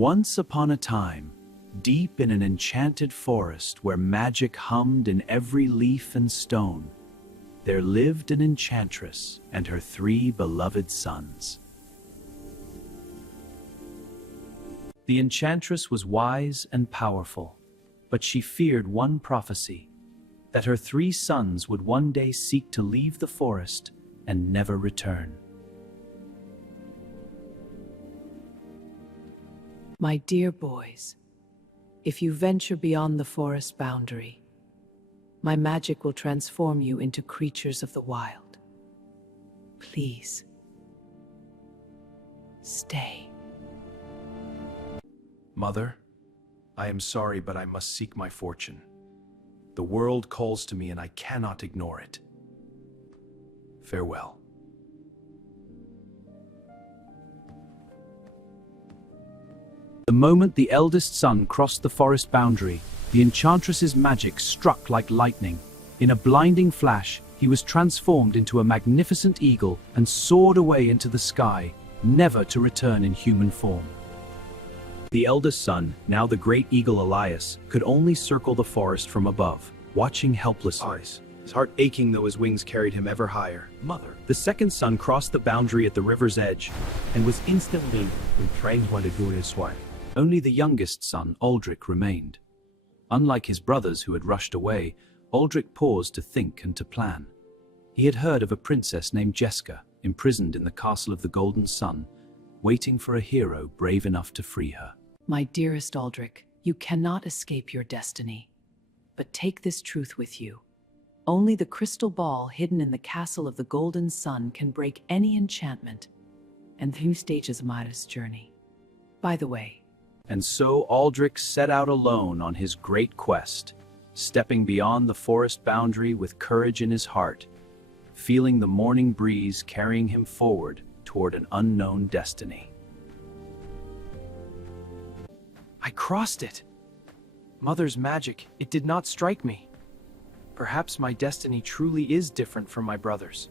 Once upon a time, deep in an enchanted forest where magic hummed in every leaf and stone, there lived an enchantress and her 3 beloved sons. The enchantress was wise and powerful, but she feared one prophecy, that her 3 sons would one day seek to leave the forest and never return. My dear boys, if you venture beyond the forest boundary, my magic will transform you into creatures of the wild. Please, stay. Mother, I am sorry, but I must seek my fortune. The world calls to me and I cannot ignore it. Farewell. The moment the eldest son crossed the forest boundary, the enchantress's magic struck like lightning. In a blinding flash, he was transformed into a magnificent eagle and soared away into the sky, never to return in human form. The eldest son, now the great eagle Elias, could only circle the forest from above, watching helplessly, his heart aching though his wings carried him ever higher. Mother. The second son crossed the boundary at the river's edge and was instantly trained what to do his wife. Only the youngest son, Aldrich, remained. Unlike his brothers who had rushed away, Aldrich paused to think and to plan. He had heard of a princess named Jeska, imprisoned in the castle of the Golden Sun, waiting for a hero brave enough to free her. My dearest Aldrich, you cannot escape your destiny. But take this truth with you. Only the crystal ball hidden in the castle of the Golden Sun can break any enchantment and 3 stages of Midas' journey. By the way, and so Aldrich set out alone on his great quest, stepping beyond the forest boundary with courage in his heart, feeling the morning breeze carrying him forward toward an unknown destiny. I crossed it. Mother's magic, it did not strike me. Perhaps my destiny truly is different from my brother's.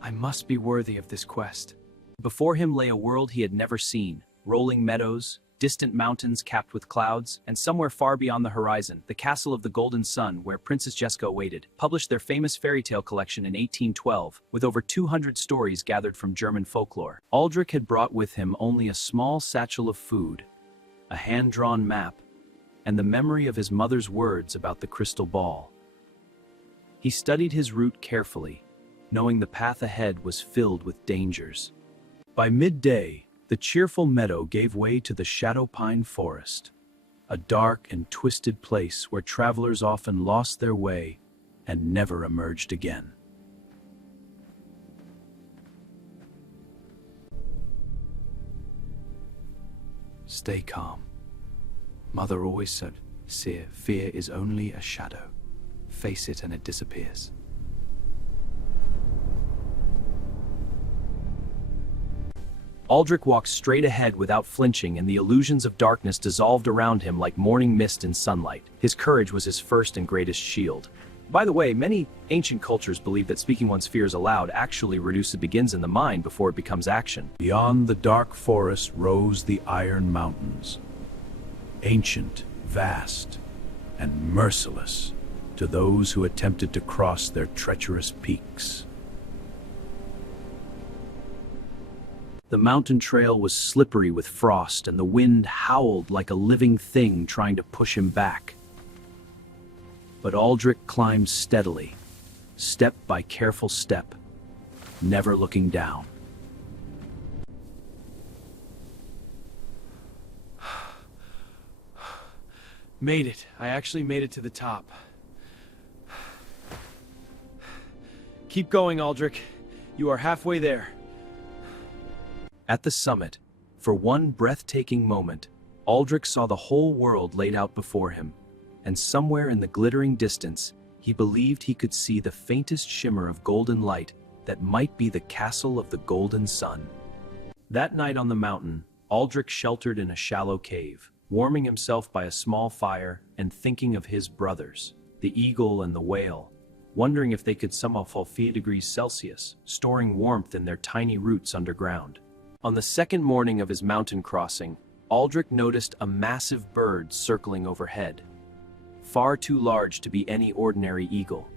I must be worthy of this quest. Before him lay a world he had never seen, rolling meadows, distant mountains capped with clouds, and somewhere far beyond the horizon, the castle of the Golden Sun, where Princess Jeska awaited, published their famous fairy tale collection in 1812, with over 200 stories gathered from German folklore. Aldrich had brought with him only a small satchel of food, a hand-drawn map, and the memory of his mother's words about the crystal ball. He studied his route carefully, knowing the path ahead was filled with dangers. By midday, the cheerful meadow gave way to the shadow pine forest, a dark and twisted place where travelers often lost their way and never emerged again. Stay calm. Mother always said, fear is only a shadow. Face it and it disappears. Aldrich walked straight ahead without flinching, and the illusions of darkness dissolved around him like morning mist in sunlight. His courage was his first and greatest shield. By the way, many ancient cultures believe that speaking one's fears aloud actually begins in the mind before it becomes action. Beyond the dark forest rose the Iron Mountains, ancient, vast, and merciless to those who attempted to cross their treacherous peaks. The mountain trail was slippery with frost, and the wind howled like a living thing trying to push him back. But Aldrich climbed steadily, step by careful step, never looking down. Made it. I actually made it to the top. Keep going, Aldrich. You are halfway there. At the summit, for one breathtaking moment, Aldrich saw the whole world laid out before him, and somewhere in the glittering distance, he believed he could see the faintest shimmer of golden light that might be the castle of the Golden Sun. That night on the mountain, Aldrich sheltered in a shallow cave, warming himself by a small fire and thinking of his brothers, the eagle and the whale, wondering if they could somehow fall 4 degrees Celsius, storing warmth in their tiny roots underground. On the second morning of his mountain crossing, Aldrich noticed a massive bird circling overhead, far too large to be any ordinary eagle.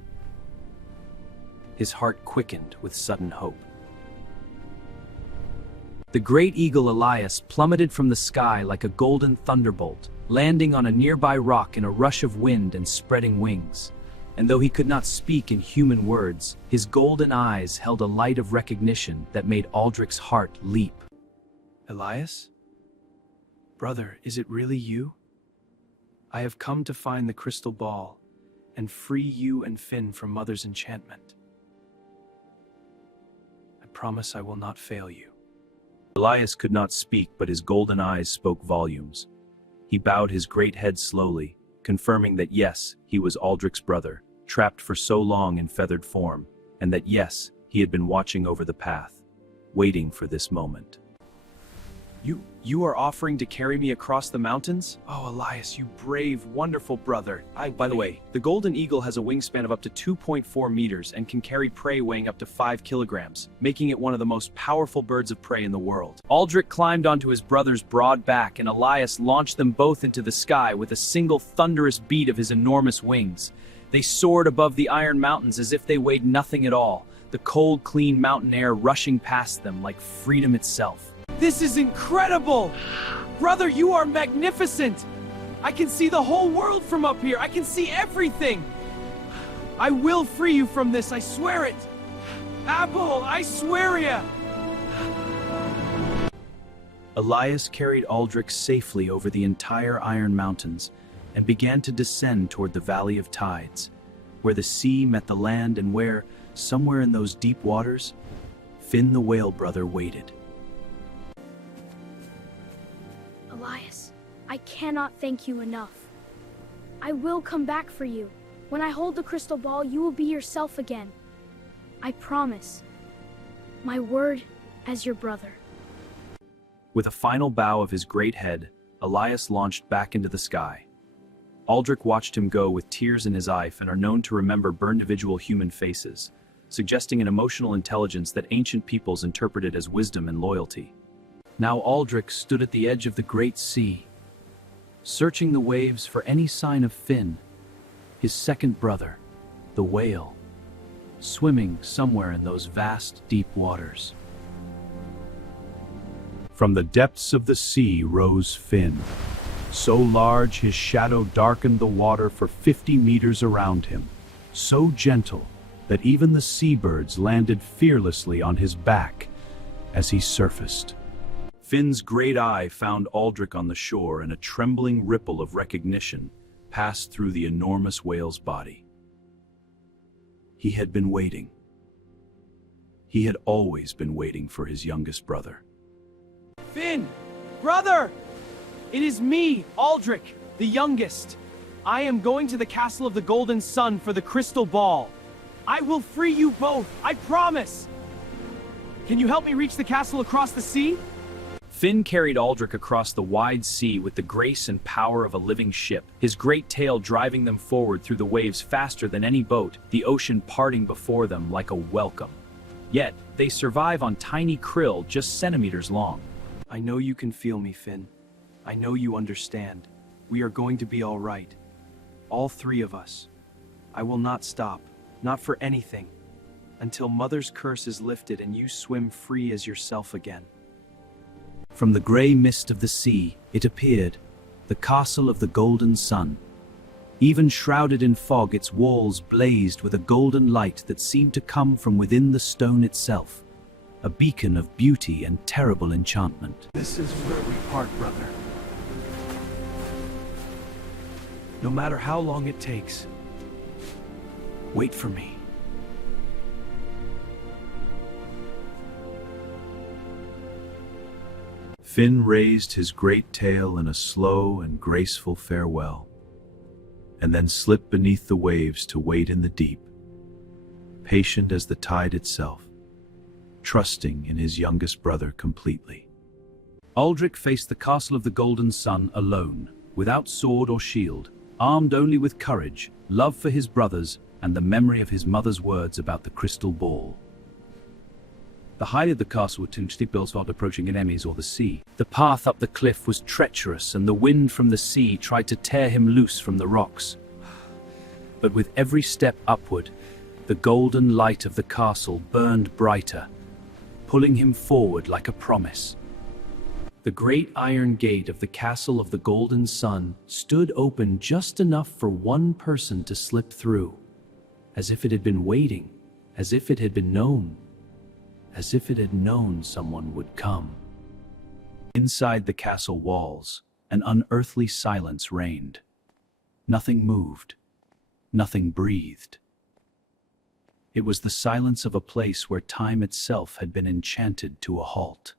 His heart quickened with sudden hope. The great eagle Elias plummeted from the sky like a golden thunderbolt, landing on a nearby rock in a rush of wind and spreading wings. And though he could not speak in human words, his golden eyes held a light of recognition that made Aldrich's heart leap. Elias? Brother, is it really you? I have come to find the crystal ball and free you and Finn from Mother's enchantment. I promise I will not fail you. Elias could not speak, but his golden eyes spoke volumes. He bowed his great head slowly, confirming that yes, he was Aldrich's brother, trapped for so long in feathered form, and that yes, he had been watching over the path, waiting for this moment. You are offering to carry me across the mountains? Oh, Elias, you brave, wonderful brother. By the way, the golden eagle has a wingspan of up to 2.4 meters and can carry prey weighing up to 5 kilograms, making it one of the most powerful birds of prey in the world. Aldrich climbed onto his brother's broad back, and Elias launched them both into the sky with a single thunderous beat of his enormous wings. They soared above the Iron Mountains as if they weighed nothing at all, the cold, clean mountain air rushing past them like freedom itself. This is incredible! Brother, you are magnificent! I can see the whole world from up here. I can see everything! I will free you from this, I swear it! Apple, I swear ya! Elias carried Aldrich safely over the entire Iron Mountains and began to descend toward the Valley of Tides, where the sea met the land and where, somewhere in those deep waters, Finn the whale brother waited. Elias, I cannot thank you enough. I will come back for you. When I hold the crystal ball, you will be yourself again. I promise. My word as your brother. With a final bow of his great head, Elias launched back into the sky. Aldrich watched him go with tears in his eyes and are known to remember individual human faces, suggesting an emotional intelligence that ancient peoples interpreted as wisdom and loyalty. Now Aldrich stood at the edge of the great sea, searching the waves for any sign of Finn, his second brother, the whale, swimming somewhere in those vast, deep waters. From the depths of the sea rose Finn, so large his shadow darkened the water for 50 meters around him, so gentle that even the seabirds landed fearlessly on his back as he surfaced. Finn's great eye found Aldrich on the shore, and a trembling ripple of recognition passed through the enormous whale's body. He had been waiting. He had always been waiting for his youngest brother. Finn! Brother! It is me, Aldrich, the youngest. I am going to the Castle of the Golden Sun for the crystal ball. I will free you both, I promise! Can you help me reach the castle across the sea? Finn carried Aldrich across the wide sea with the grace and power of a living ship, his great tail driving them forward through the waves faster than any boat, the ocean parting before them like a welcome. Yet, they survive on tiny krill just centimeters long. I know you can feel me, Finn. I know you understand. We are going to be all right. All three of us. I will not stop, not for anything, until Mother's curse is lifted and you swim free as yourself again. From the grey mist of the sea, it appeared, the castle of the Golden Sun. Even shrouded in fog, its walls blazed with a golden light that seemed to come from within the stone itself, a beacon of beauty and terrible enchantment. This is where we part, brother. No matter how long it takes, wait for me. Finn raised his great tail in a slow and graceful farewell, and then slipped beneath the waves to wait in the deep, patient as the tide itself, trusting in his youngest brother completely. Aldrich faced the Castle of the Golden Sun alone, without sword or shield, armed only with courage, love for his brothers, and the memory of his mother's words about the crystal ball. The height of the castle was too steep while approaching enemies or the sea. The path up the cliff was treacherous, and the wind from the sea tried to tear him loose from the rocks. But with every step upward, the golden light of the castle burned brighter, pulling him forward like a promise. The great iron gate of the Castle of the Golden Sun stood open just enough for one person to slip through, as if it had been waiting, as if it had been known, as if it had known someone would come. Inside the castle walls, an unearthly silence reigned. Nothing moved. Nothing breathed. It was the silence of a place where time itself had been enchanted to a halt.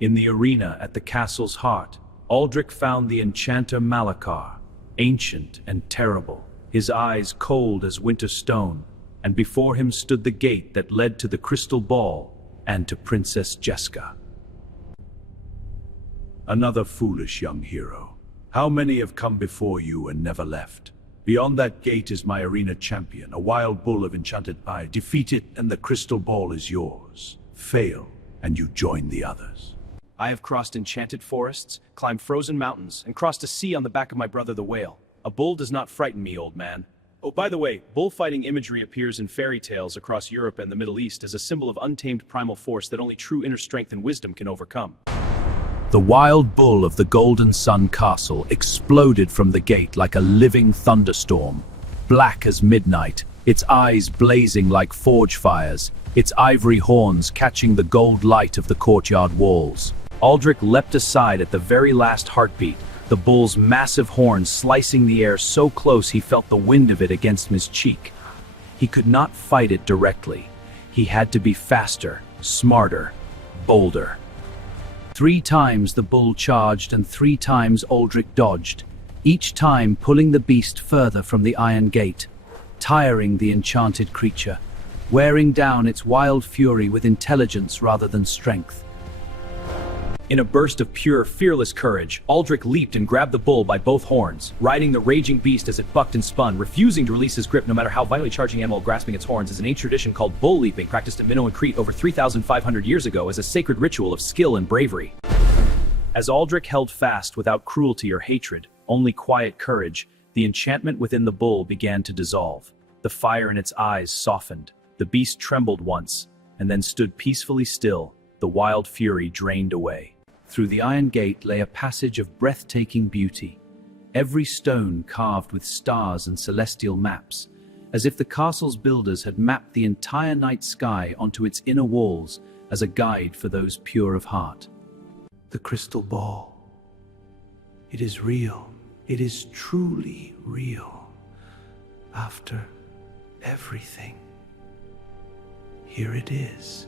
In the arena at the castle's heart, Aldrich found the enchanter Malachar, ancient and terrible, his eyes cold as winter stone, and before him stood the gate that led to the crystal ball and to Princess Jeska. Another foolish young hero. How many have come before you and never left? Beyond that gate is my arena champion, a wild bull of enchanted eye. Defeat it and the crystal ball is yours. Fail and you join the others. I have crossed enchanted forests, climbed frozen mountains, and crossed a sea on the back of my brother the whale. A bull does not frighten me, old man. Oh, by the way, bullfighting imagery appears in fairy tales across Europe and the Middle East as a symbol of untamed primal force that only true inner strength and wisdom can overcome. The wild bull of the Golden Sun Castle exploded from the gate like a living thunderstorm, black as midnight, its eyes blazing like forge fires, its ivory horns catching the gold light of the courtyard walls. Aldrich leapt aside at the very last heartbeat, the bull's massive horns slicing the air so close he felt the wind of it against his cheek. He could not fight it directly. He had to be faster, smarter, bolder. 3 times the bull charged and 3 times Aldrich dodged, each time pulling the beast further from the iron gate, tiring the enchanted creature, wearing down its wild fury with intelligence rather than strength. In a burst of pure, fearless courage, Aldrich leaped and grabbed the bull by both horns, riding the raging beast as it bucked and spun, refusing to release his grip no matter how violently charging animal grasping its horns is an ancient tradition called bull leaping, practiced at Minoan Crete over 3,500 years ago as a sacred ritual of skill and bravery. As Aldrich held fast without cruelty or hatred, only quiet courage, the enchantment within the bull began to dissolve. The fire in its eyes softened. The beast trembled once, and then stood peacefully still, the wild fury drained away. Through the iron gate lay a passage of breathtaking beauty, every stone carved with stars and celestial maps, as if the castle's builders had mapped the entire night sky onto its inner walls as a guide for those pure of heart. The crystal ball. It is real. It is truly real. After everything, here it is.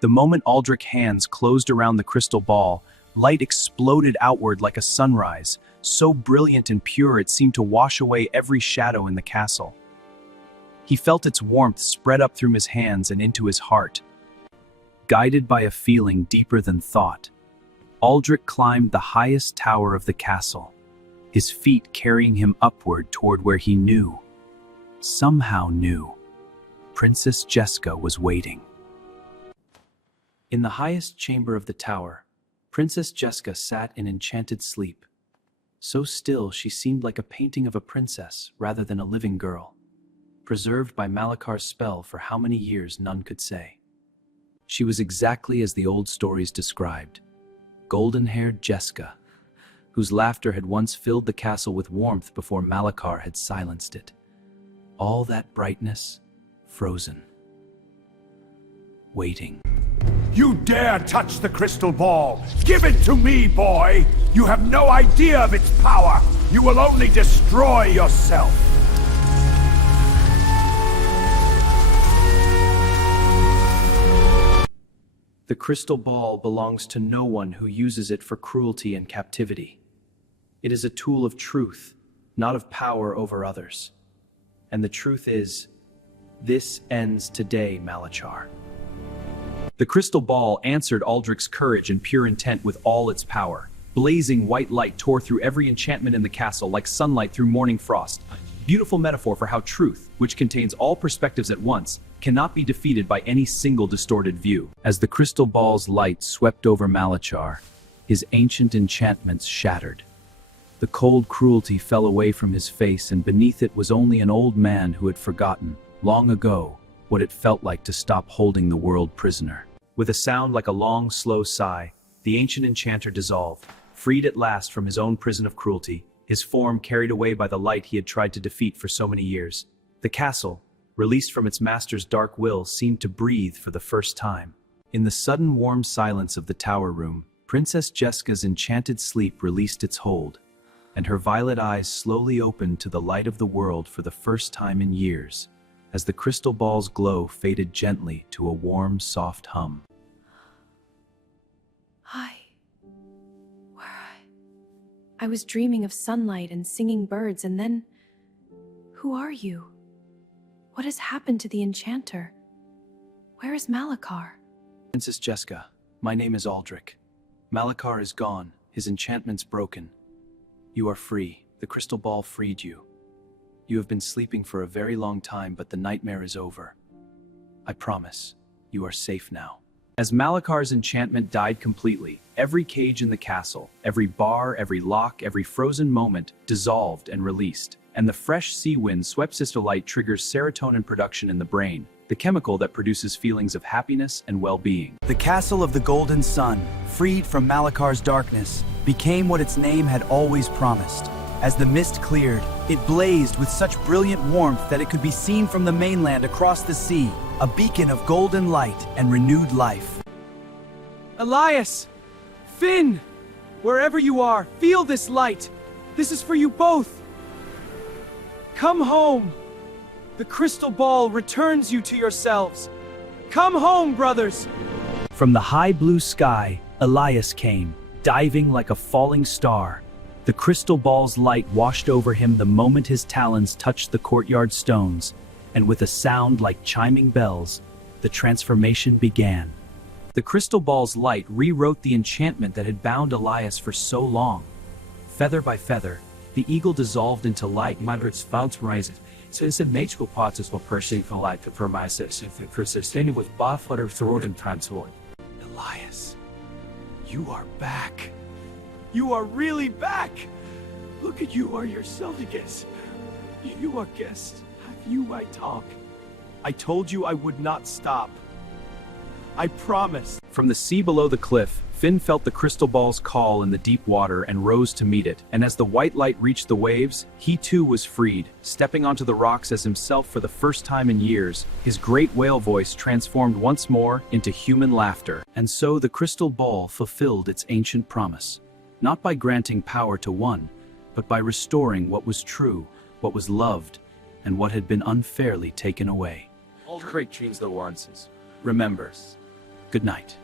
The moment Aldrich's hands closed around the crystal ball, light exploded outward like a sunrise, so brilliant and pure it seemed to wash away every shadow in the castle. He felt its warmth spread up through his hands and into his heart. Guided by a feeling deeper than thought, Aldrich climbed the highest tower of the castle, his feet carrying him upward toward where he knew, somehow knew, Princess Jeska was waiting. In the highest chamber of the tower, Princess Jeska sat in enchanted sleep. So still she seemed like a painting of a princess rather than a living girl, preserved by Malachar's spell for how many years none could say. She was exactly as the old stories described, golden-haired Jeska, whose laughter had once filled the castle with warmth before Malachar had silenced it. All that brightness, frozen, waiting. You dare touch the crystal ball! Give it to me, boy! You have no idea of its power! You will only destroy yourself! The crystal ball belongs to no one who uses it for cruelty and captivity. It is a tool of truth, not of power over others. And the truth is, this ends today, Malachar. The crystal ball answered Aldrich's courage and pure intent with all its power. Blazing white light tore through every enchantment in the castle like sunlight through morning frost. Beautiful metaphor for how truth, which contains all perspectives at once, cannot be defeated by any single distorted view. As the crystal ball's light swept over Malachar, his ancient enchantments shattered. The cold cruelty fell away from his face, and beneath it was only an old man who had forgotten, long ago, what it felt like to stop holding the world prisoner. With a sound like a long, slow sigh, the ancient enchanter dissolved, freed at last from his own prison of cruelty, his form carried away by the light he had tried to defeat for so many years. The castle, released from its master's dark will, seemed to breathe for the first time. In the sudden warm silence of the tower room, Princess Jeska's enchanted sleep released its hold, and her violet eyes slowly opened to the light of the world for the first time in years, as the crystal ball's glow faded gently to a warm, soft hum. Hi. I was dreaming of sunlight and singing birds, and then... Who are you? What has happened to the enchanter? Where is Malachar? Princess Jeska, my name is Aldrich. Malachar is gone, his enchantments broken. You are free. The crystal ball freed you. You have been sleeping for a very long time, but the nightmare is over. I promise, you are safe now. As Malachar's enchantment died completely, every cage in the castle, every bar, every lock, every frozen moment dissolved and released, and the fresh sea wind swept Sistolight triggers serotonin production in the brain, the chemical that produces feelings of happiness and well-being. The castle of the Golden Sun, freed from Malachar's darkness, became what its name had always promised. As the mist cleared, it blazed with such brilliant warmth that it could be seen from the mainland across the sea, a beacon of golden light and renewed life. Elias! Finn! Wherever you are, feel this light! This is for you both! Come home! The crystal ball returns you to yourselves! Come home, brothers! From the high blue sky, Elias came, diving like a falling star. The crystal ball's light washed over him the moment his talons touched the courtyard stones, and with a sound like chiming bells, the transformation began. The crystal ball's light rewrote the enchantment that had bound Elias for so long. Feather by feather, the eagle dissolved into light. Margaret's founts rises. So it's a magical process for pursuing for life to promise for sustaining with bar flutter throat and transport. Elias, you are back. You are really back. Look at you are yourself again. You are guest. Have you I talk? I told you I would not stop. I promised. From the sea below the cliff, Finn felt the crystal ball's call in the deep water and rose to meet it. And as the white light reached the waves, he too was freed, stepping onto the rocks as himself for the first time in years, his great whale voice transformed once more into human laughter. And so the crystal ball fulfilled its ancient promise, not by granting power to one, but by restoring what was true, what was loved, and what had been unfairly taken away. All great dreams the once. Remember, good night.